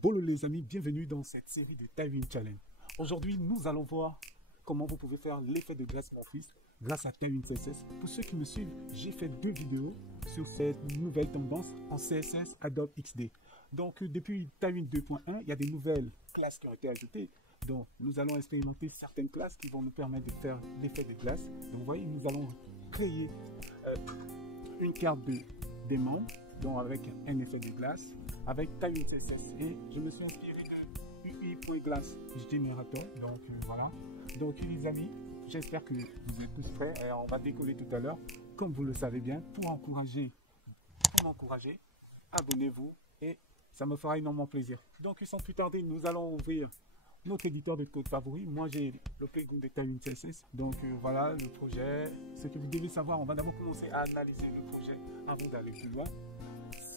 Bonjour les amis, bienvenue dans cette série de Tailwind Challenge. Aujourd'hui, nous allons voir comment vous pouvez faire l'effet de glace graphique grâce à Tailwind CSS. Pour ceux qui me suivent, j'ai fait 2 vidéos sur cette nouvelle tendance en CSS Adobe XD. Donc depuis Tailwind 2.1, il y a des nouvelles classes qui ont été ajoutées. Donc nous allons expérimenter certaines classes qui vont nous permettre de faire l'effet de glace. Donc vous voyez, nous allons créer une carte des membres, donc avec un effet de glace, avec Tailwind CSS. Et je me suis inspiré de UI.glace Generator. Donc voilà. Donc les amis, j'espère que vous êtes tous prêts. Et on va décoller tout à l'heure. Comme vous le savez bien, pour m'encourager, abonnez-vous et ça me fera énormément plaisir. Donc sans plus tarder, nous allons ouvrir notre éditeur de code favori. Moi j'ai le playground de Tailwind CSS. Donc voilà le projet. Ce que vous devez savoir, on va d'abord commencer à analyser le projet avant d'aller plus loin.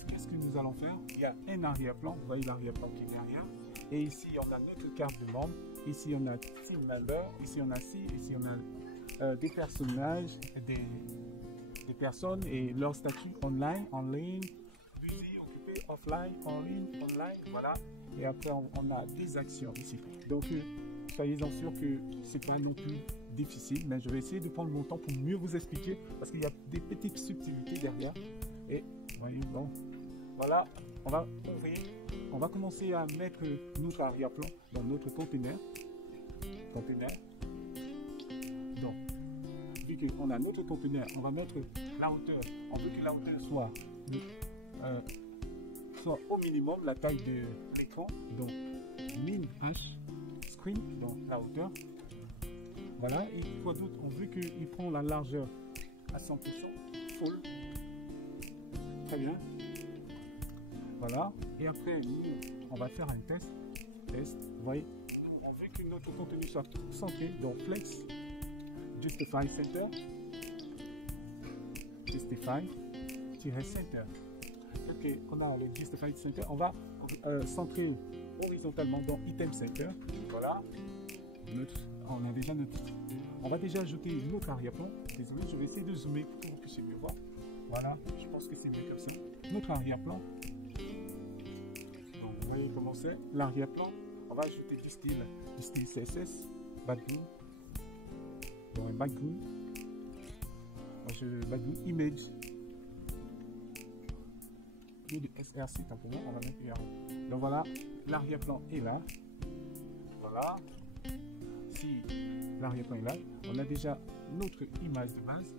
Qu'est-ce que nous allons faire? Il y a un arrière-plan, vous voyez l'arrière-plan qui est derrière. Et ici on a notre carte de membre. Ici on a team member. Ici on a ici on a des personnages, des personnes et leur statut online, en ligne, busy, occupé, offline, en ligne, online, voilà. Et après on a des actions ici. Donc soyez-en sûrs que c'est pas non plus difficile, mais je vais essayer de prendre mon temps pour mieux vous expliquer parce qu'il y a des petites subtilités derrière. Et voyez, bon, voilà, on va commencer à mettre notre arrière-plan dans notre conteneur. Donc, vu qu'on a notre conteneur, on va mettre la hauteur. On veut que la hauteur soit au minimum la taille de l'écran. Donc, min h screen, donc la hauteur. Voilà, et quoi d'autre? On veut qu'il prend la largeur à 100%, full. Très bien. Voilà. Et après, nous, on va faire un test. Vous voyez, on veut que notre contenu soit centré. Donc, flex, justify center, justify-center. Ok, on a le justify center. On va centrer horizontalement dans item center. Voilà. On a déjà notre. On va déjà ajouter notre arrière-plan. Désolé, je vais essayer de zoomer pour que vous puissiez mieux voir. Voilà, je pense que c'est mieux comme ça. Notre arrière-plan. Donc, vous voyez comment c'est. L'arrière-plan, on va ajouter du style CSS, background. Donc, un background. Background image. Et du SRC, simplement, on va mettre URL. Donc voilà, l'arrière-plan est là. Voilà. Si l'arrière-plan est là, on a déjà notre image de base.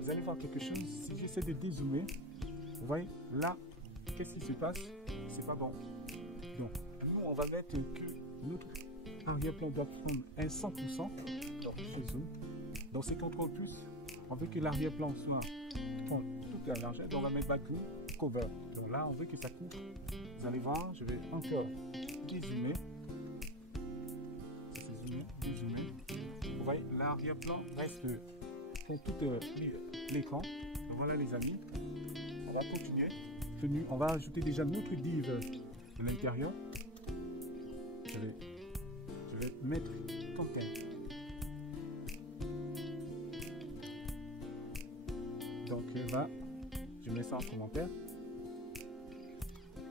Vous allez voir quelque chose, si j'essaie de dézoomer, vous voyez, là, qu'est-ce qui se passe? C'est pas bon. Donc, nous, on va mettre que notre arrière-plan doit prendre un 100%. Donc, je zoome. Donc, c'est CTRL+. On veut que l'arrière-plan soit toute la largeur. Donc, on va mettre background, cover. Donc là, on veut que ça coupe. Vous allez voir, je vais encore dézoomer. Dézoomer. Vous voyez, l'arrière-plan reste pour tout l'écran. Voilà les amis, on va continuer. On va ajouter déjà notre div à l'intérieur. Je vais mettre content. Donc là, je mets ça en commentaire.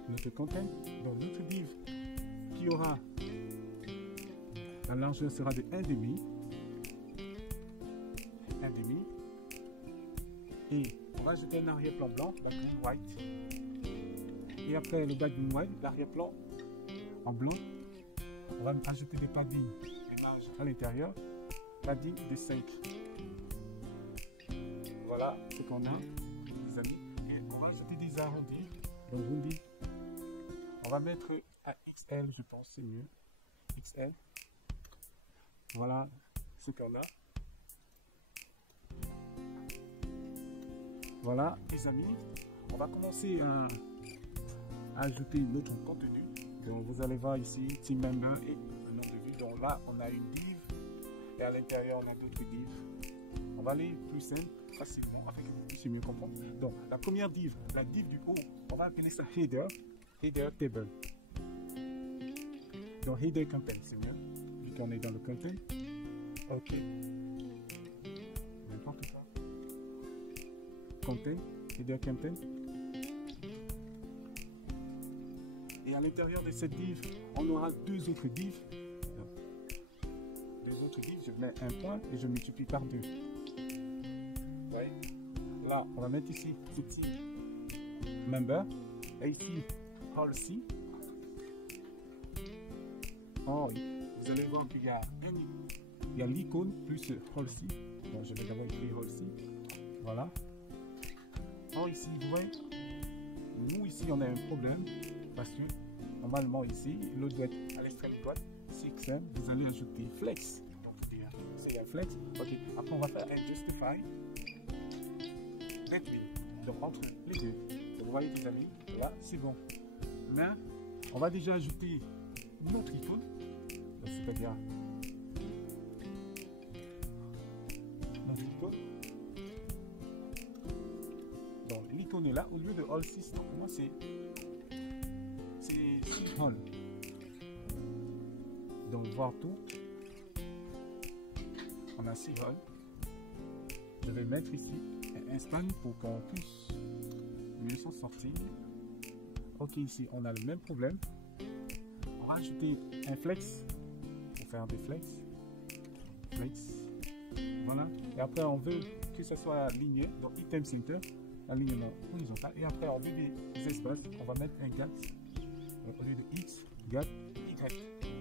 Notre content, donc notre div qui aura la largeur sera de 1,5. Et on va ajouter un arrière-plan blanc, background white. Et après le background white, l'arrière-plan en blanc, on va ajouter des paddings images à l'intérieur, padding de 5. Voilà ce qu'on a, les amis. Et on va ajouter des arrondis. Donc je vous dis, on va mettre à XL, je pense, c'est mieux. XL. Voilà ce qu'on a. Voilà les amis, on va commencer à ajouter notre contenu. Donc vous allez voir ici team member et le nom de vue. Donc là on a une div et à l'intérieur on a d'autres divs. On va aller plus simple, facilement afin que vous puissiez mieux comprendre. Donc la première div, la div du haut, on va appeler ça header table. Donc header content, c'est mieux vu qu'on est dans le content. Ok. N'importe quoi. Content, header content. Et à l'intérieur de cette div, on aura deux autres divs. Deux autres divs, je mets un point et je multiplie par 2. Ouais. Là, on va mettre ici petit member et ici policy. Oh, vous allez voir qu'il y a l'icône plus policy. Donc, je vais d'abord écrire policy. Voilà. Oh, ici, vous voyez, nous ici, on a un problème parce que normalement ici, l'autre doit être à l'extrême droite. CXM, vous allez ajouter flex. Donc, c'est un flex. Ok. Après, on va faire un justify. Donc entre les deux. Donc, vous voyez les amis, là c'est bon. Mais on va déjà ajouter notre icône. C'est-à-dire notre icône. Donc l'icône est là. Au lieu de all 6, pour moi c'est all. Donc voir tout. On a 6 all. Je vais mettre ici install pour qu'on puisse mieux s'en sortir. Ok, ici on a le même problème. On va ajouter un flex pour faire des flex. Voilà. Et après on veut que ce soit aligné. Donc item center, alignement horizontal. Et après on veut des espaces. On va mettre un gap. Donc, au lieu de x, gap y.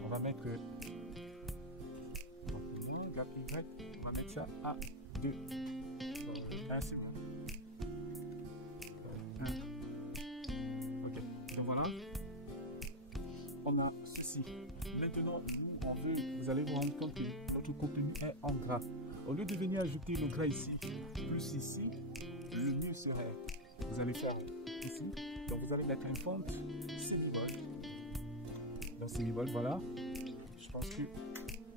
On va mettre gap y. On va mettre ça à 2. C'est bon. Ok, donc voilà. On a ceci. Maintenant, vous allez vous rendre compte que notre contenu est en gras. Au lieu de venir ajouter le gras ici, plus ici, le mieux serait, vous allez faire ici. Donc vous allez mettre une fonte semi-bol. Donc semi-bol, voilà. Je pense que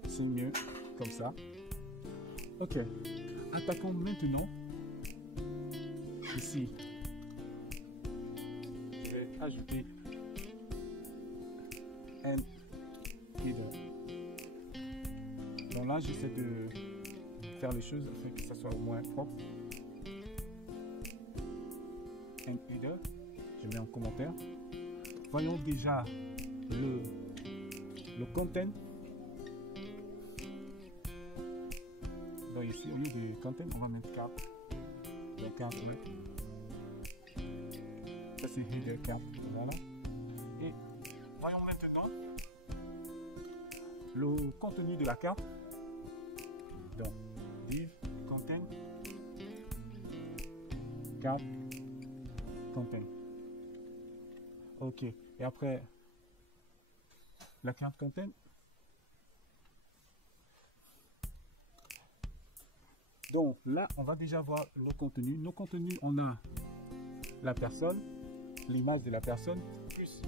c'est mieux comme ça. Ok. Attaquons maintenant. Ici, je vais ajouter un header. Donc là, j'essaie de faire les choses afin que ça soit au moins propre. Un header, je mets en commentaire. Voyons déjà le content. Donc ici, au lieu de content, on va mettre cap. Carte, ça c'est header carte, voilà. Et voyons maintenant le contenu de la carte. Donc div content carte content. Ok, et après la carte content. Donc là, on va déjà voir le contenu. Nos contenus, on a la personne, l'image de la personne, plus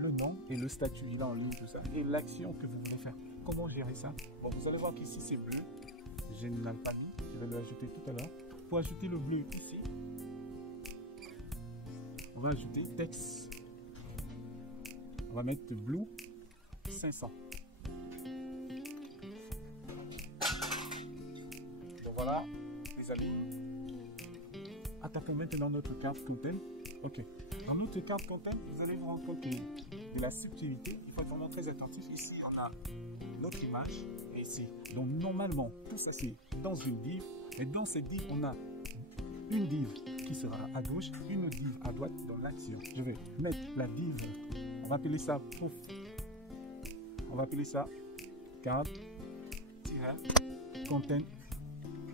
le nom et le statut, il est en ligne, tout ça, et l'action que vous voulez faire. Comment gérer ça? Bon, vous allez voir qu'ici c'est bleu. Je ne l'ai pas mis, je vais le ajouter tout à l'heure. Pour ajouter le bleu ici, on va ajouter texte. On va mettre blue 500. Voilà, les amis. Attaquons maintenant notre carte content. Ok. Dans notre carte content, vous allez vous rendre compte de la subtilité. Il faut être vraiment très attentif. Ici, on a notre image. Et ici. Donc, normalement, tout ça, c'est dans une div. Et dans cette div, on a une div qui sera à gauche, une div à droite dans l'action. Je vais mettre la div. On va appeler ça proof. On va appeler ça carte content.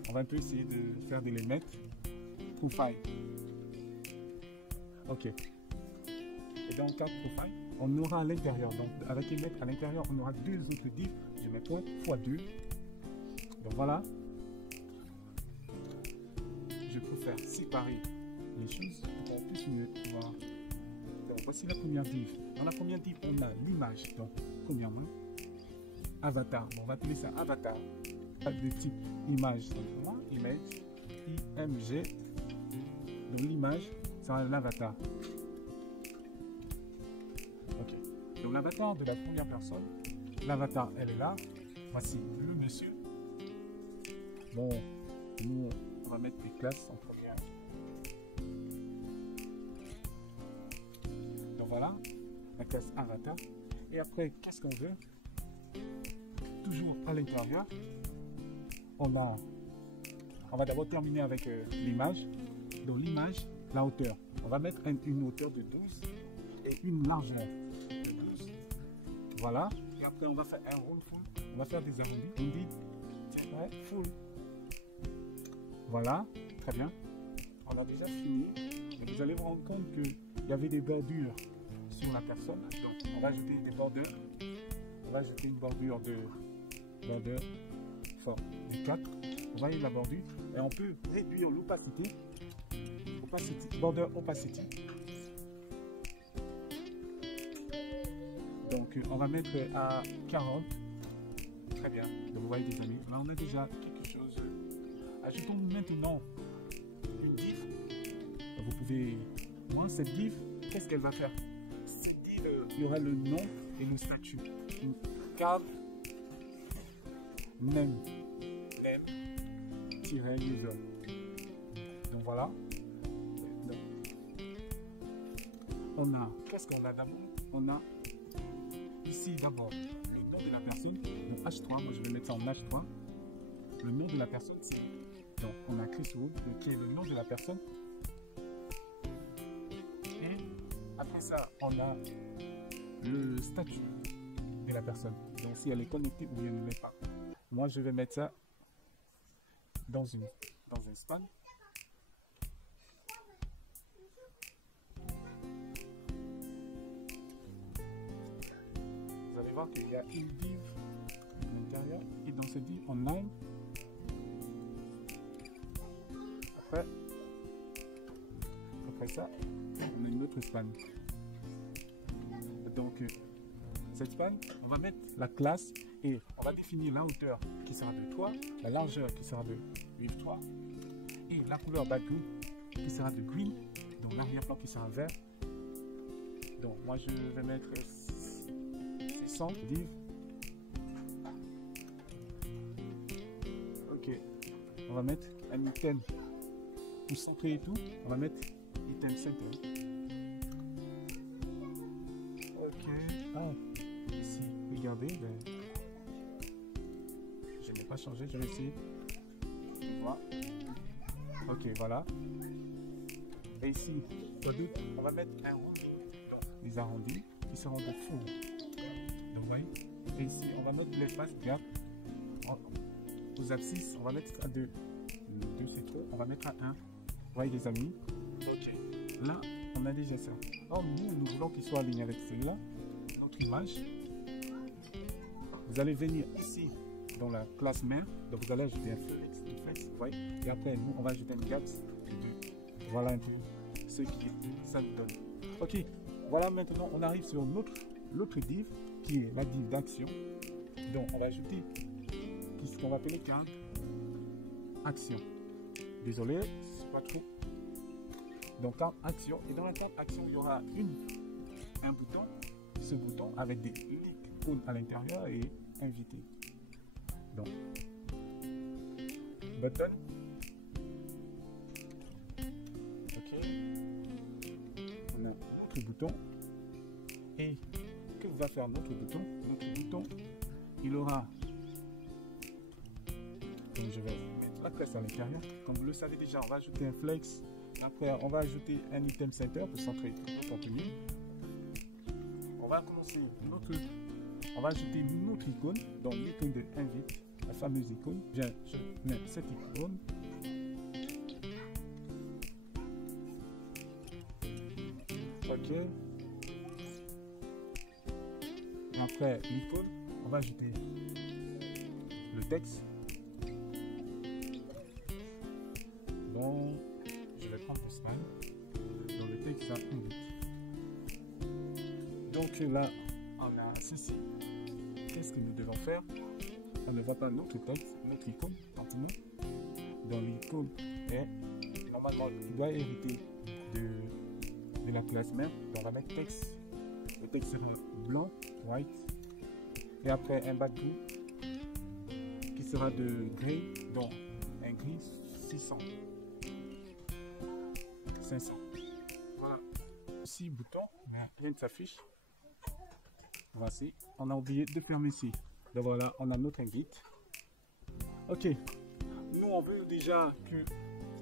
On va un peu essayer de faire des lettres. Profile. Ok. Et dans le cadre profile, on aura à l'intérieur. Donc, avec les lettres à l'intérieur, on aura deux autres divs. Je mets point x 2. Donc voilà. Je préfère séparer les choses pour qu'on puisse mieux voir. Donc voici la première div. Dans la première div, on a l'image. Donc, premièrement, avatar. Bon, on va appeler ça avatar. De type image, donc image, img, donc l'image, c'est un avatar. Ok, donc l'avatar de la première personne, l'avatar elle est là, voici le monsieur. Bon, nous on va mettre des classes en première. Donc voilà, la classe avatar. Et après, qu'est-ce qu'on veut? Toujours à l'intérieur, on va d'abord terminer avec l'image. Dans l'image, la hauteur. On va mettre une hauteur de 12 et une largeur de 12. Voilà. Et après, on va faire un roll full. On va faire des arrondis. On dit, tiens, ouais, full. Voilà. Très bien. On a déjà fini. Et vous allez vous rendre compte qu'il y avait des bordures sur la personne. Donc, on va ajouter des bordures. On va ajouter une bordure de du 4. On va y la bordure. Et on peut réduire l'opacité. Border opacity. Donc, on va mettre à 40. Très bien. Donc, vous voyez, des amis, là, on a déjà quelque chose. Ajoutons maintenant une div. Vous pouvez voir cette div. Qu'est-ce qu'elle va faire? Cette div, il y aura le nom et le statut. Une carte name user. Donc voilà. On a, qu'est-ce qu'on a d'abord? On a ici d'abord le nom de la personne, donc H3, moi je vais mettre ça en H3. Le nom de la personne, c'est, donc on a Chris Wood, qui est le nom de la personne. Et après ça, on a le statut de la personne. Donc si elle est connectée ou elle ne l'est pas. Moi je vais mettre ça dans un span. Vous allez voir qu'il y a une div à l'intérieur et dans cette div online. Après ça, on a une autre span. Donc cette span, on va mettre la classe et on va définir la hauteur qui sera de 3, la largeur qui sera de 8,3 et la couleur background qui sera de green, donc l'arrière-plan qui sera vert. Donc moi je vais mettre 600 div. Ok, on va mettre un item pour centrer et tout. On va mettre item center. Ok, ici, regardez, je n'ai pas changé, je vais essayer. Voilà. Ok, voilà. Et ici, on va mettre un rond, des arrondis qui seront de full. Donc, voyez. Et ici, on va mettre l'espace gap aux abscisses. On va mettre à 2. 2 c'est trop. On va mettre à 1. Vous voyez, les amis. Ok. Là, on a déjà ça. Alors, nous voulons qu'il soit aligné avec celui-là. Notre image. Vous allez venir ici dans la classe mère. Donc, vous allez ajouter un flex. Vous voyez. Et après, nous, on va ajouter un gap. Voilà un peu ce qui ça nous donne. Ok, voilà, maintenant on arrive sur l'autre div qui est la div d'action. Donc on va ajouter ce qu'on va appeler carte action. Désolé, c'est pas trop. Donc carte action, et dans la carte action il y aura un bouton, ce bouton avec des icônes à l'intérieur et invité. Donc button. Bouton. Et que va faire notre bouton? Notre bouton, il aura, donc je vais mettre la classe à l'intérieur. Comme vous le savez déjà, on va ajouter un flex. Après, on va ajouter un item center pour centrer notre contenu. On va commencer on va ajouter notre icône, donc l'icône de invite, la fameuse icône. Bien, je mets cette icône. Ok. Après l'icône, on va ajouter le texte. Bon, je vais prendre le slide. Donc le texte ça invite. Donc là, on a ceci. Qu'est-ce que nous devons faire? On ne voit pas notre texte, notre icône. Continue. Donc l'icône est normalement il doit hériter de la classe mère. Donc on va mettre texte. Le texte sera blanc, white. Et après un background qui sera de gris, donc un gris 600. 500. Voilà. Ici bouton, rien ne s'affiche. Voici, on a oublié de fermer ici. Donc voilà, on a notre invite. Ok, nous on veut déjà que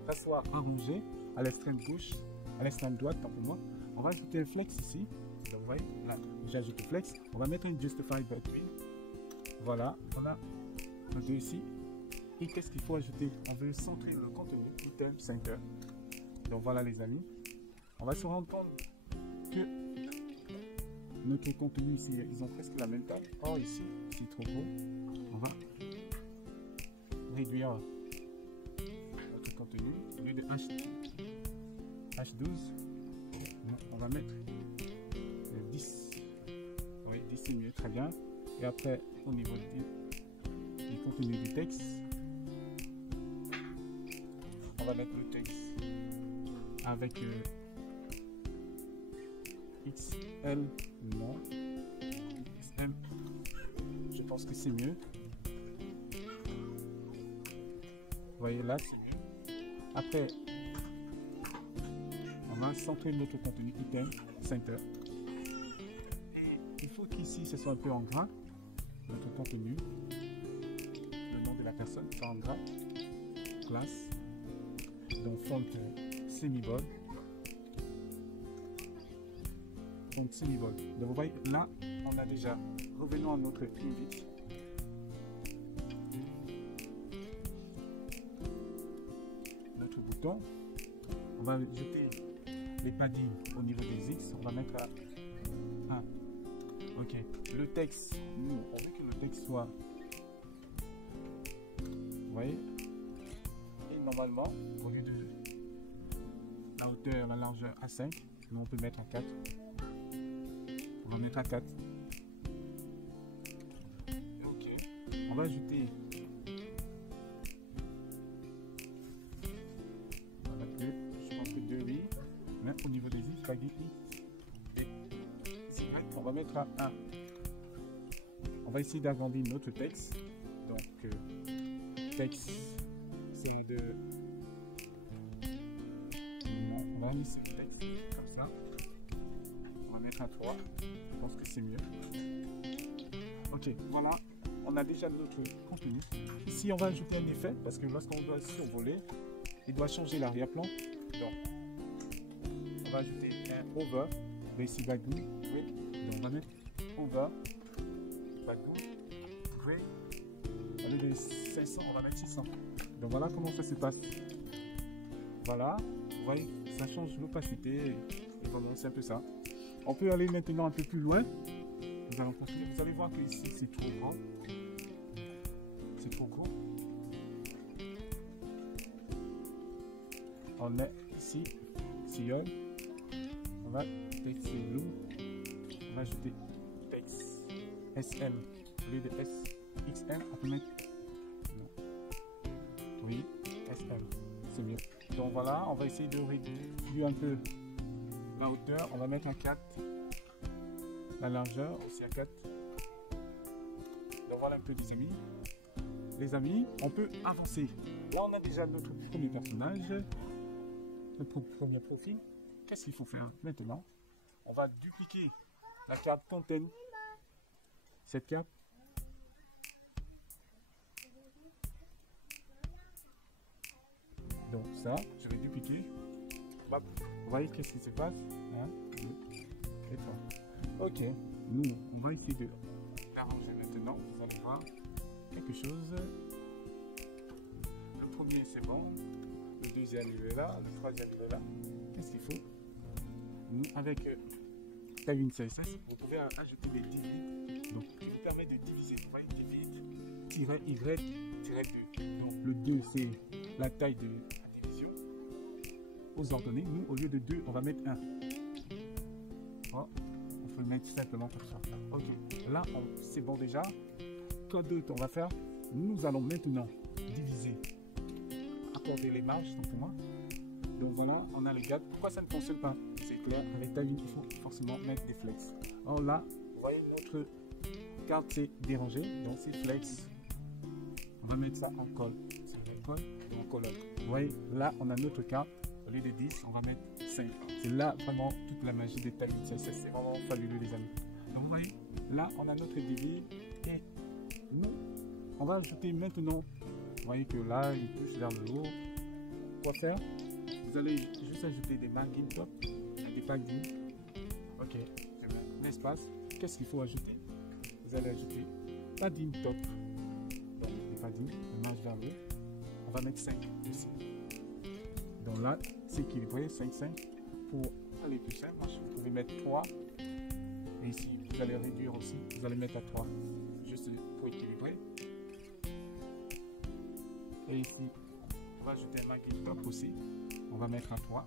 ça soit arrangé à l'extrême gauche, à l'extrême droite, tant pour moi. On va ajouter un flex ici. Donc vous voyez, là, j'ajoute le flex. On va mettre un justify between. Voilà, on a un 2 ici. Et qu'est-ce qu'il faut ajouter? On veut centrer le contenu, item center. Donc voilà les amis. On va se rendre compte que notre contenu ici, ils ont presque la même taille. Or ici, c'est trop gros. On va réduire notre contenu. Au lieu de H12, on va mettre 10. Oui, 10 c'est mieux, très bien. Et après, au niveau du contenu du texte, on va mettre le texte avec XL, non, XM, je pense que c'est mieux. Vous voyez là, c'est mieux. Après, on va centrer notre contenu item, center. Et il faut qu'ici, ce soit un peu en gras, notre contenu, le nom de la personne soit en gras, classe, donc font semi-bold. Donc semi-bold. Donc vous voyez, là, on a déjà, revenons à notre invite. Notre bouton, on va jeter les paddings au niveau des X, on va mettre à 1. Ok, le texte, nous, on veut que le texte soit, vous voyez, et normalement, au lieu de la hauteur, la largeur à 5, nous on peut mettre à 4. On va mettre à 4. Ok, on va ajouter, on va mettre 2, je pense que 2 oui, mais au niveau des X, pas on va mettre à 1. On va essayer d'agrandir notre texte. Donc, texte, c'est de... Non, on va laisser le texte comme ça. On va mettre à 3. Je pense que c'est mieux. Ok, voilà. On a déjà notre contenu. Ici, on va ajouter un effet parce que lorsqu'on doit survoler, il doit changer l'arrière-plan. Donc, on va ajouter un over. Basic background. Donc on va mettre over, background, gray, au lieu de 500, on va mettre 600. Donc voilà comment ça se passe. Voilà, vous voyez, ça change l'opacité et vraiment c'est un peu ça. On peut aller maintenant un peu plus loin. Nous allons continuer. Vous allez voir que ici c'est trop grand. C'est trop gros. On est ici, sillon. On va texte blue. On va ajouter texte SM au lieu de SXM. On peut mettre non. Oui, SM, c'est mieux. Donc voilà, on va essayer de réduire un peu la hauteur. On va mettre à 4. La largeur aussi à 4. Donc voilà un peu des amis. Les amis, on peut avancer. Là, on a déjà notre premier personnage, notre premier profil. Qu'est-ce qu'il faut faire maintenant? On va dupliquer la carte content. Cette carte. Donc ça, je vais dupliquer. Hop. Vous voyez qu'est-ce qui se passe? 1, 2, et 3. Ok, nous, on va essayer de arranger maintenant. Vous allez voir quelque chose. Le premier, c'est bon. Le deuxième, il est là. Le troisième, il est là. Qu'est-ce qu'il faut? Nous, avec Tailwind CSS, vous pouvez ajouter des divides. Donc, qui vous permet de diviser. Vous voyez, divide-y-2. Donc, le 2, c'est la taille de la division. Aux ordonnées, nous, au lieu de 2, on va mettre 1. Oh, on peut le mettre simplement comme ça. Ok, là, c'est bon déjà. Quoi d'autre on va faire? Nous allons maintenant diviser. Accorder les marges, simplement. Donc voilà, on a les gars. Pourquoi ça ne fonctionne pas? C'est clair, avec Tailwind, il faut forcément mettre des flex. Alors là, vous voyez, notre carte s'est dérangée, donc c'est flex. On va mettre ça en colle. C'est colle, en colonne. Vous voyez, là, on a notre carte. Au lieu de 10, on va mettre 5. C'est là vraiment toute la magie de Tailwind CSS. C'est vraiment fabuleux, les amis. Donc vous voyez, là, on a notre devis et nous, on va ajouter maintenant. Vous voyez que là, il touche vers le haut. Quoi faire? Vous allez juste ajouter des margins top, des padding. Ok, l'espace. Qu'est-ce qu'il faut ajouter? Vous allez ajouter padding top. Donc, les padding, le marge vers le haut. On va mettre 5 ici. Donc là, c'est équilibré, 5. Pour aller plus simple, vous pouvez mettre 3. Et ici, vous allez réduire aussi, vous allez mettre à 3. Juste pour équilibrer. Et ici, on va ajouter un margin top aussi. On va mettre à 3.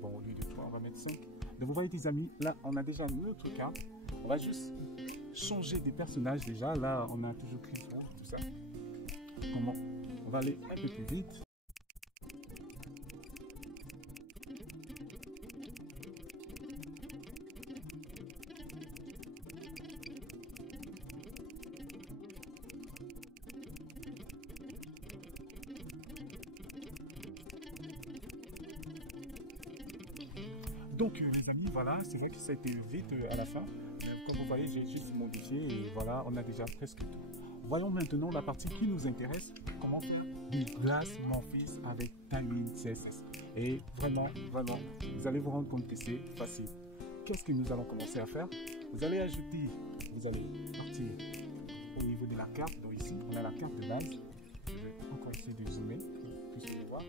Bon, au lieu de 3, on va mettre 5. Donc vous voyez les amis, là, on a déjà notre cas. On va juste changer des personnages déjà. Là, on a toujours Chris Rouge, tout ça. Comment? On va aller un peu plus vite. Donc les amis, voilà, c'est vrai que ça a été vite à la fin. Comme vous voyez, j'ai juste modifié et voilà, on a déjà presque tout. Voyons maintenant la partie qui nous intéresse, comment des glaces Memphis avec Tailwind CSS. Et vraiment, vous allez vous rendre compte que c'est facile. Qu'est-ce que nous allons commencer à faire? Vous allez ajouter, vous allez partir au niveau de la carte. Donc ici, on a la carte de base. Je vais encore essayer de zoomer pour que vous puissiez voir.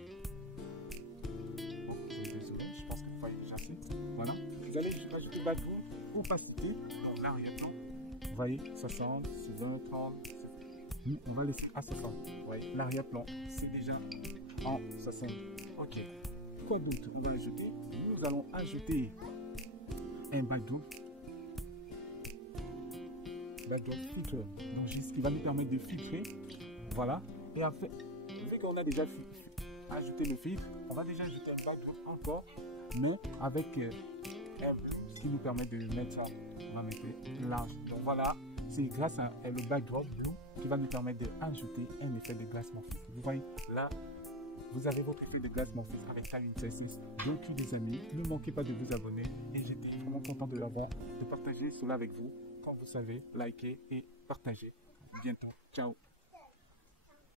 Je pense que vous voyez déjà assez. Voilà. Vous allez ajouter le background ou opacité. L'arrière-plan. Vous voyez, 60, 20, 30. Nous, on va laisser à 60. Vous voyez, l'arrière-plan, c'est déjà en 60. Ok. Quoi d'autre on va ajouter? Nous allons ajouter un background. Background filtre. Donc, ce qui va nous permettre de filtrer. Voilà. Et après, vu qu'on a déjà ajouté le filtre, on va déjà ajouter un background encore, mais avec un bleu, ce qui nous permet de mettre ça. On va mettre large. Donc voilà, c'est grâce à le background blue qui va nous permettre d'ajouter un effet de glace Memphis. Vous voyez, là, vous avez votre effet de glace Memphis avec Tailwind CSS. Donc les amis, ne manquez pas de vous abonner et j'étais vraiment content de partager cela avec vous. Comme vous savez, likez et partagez. Bientôt. Ciao.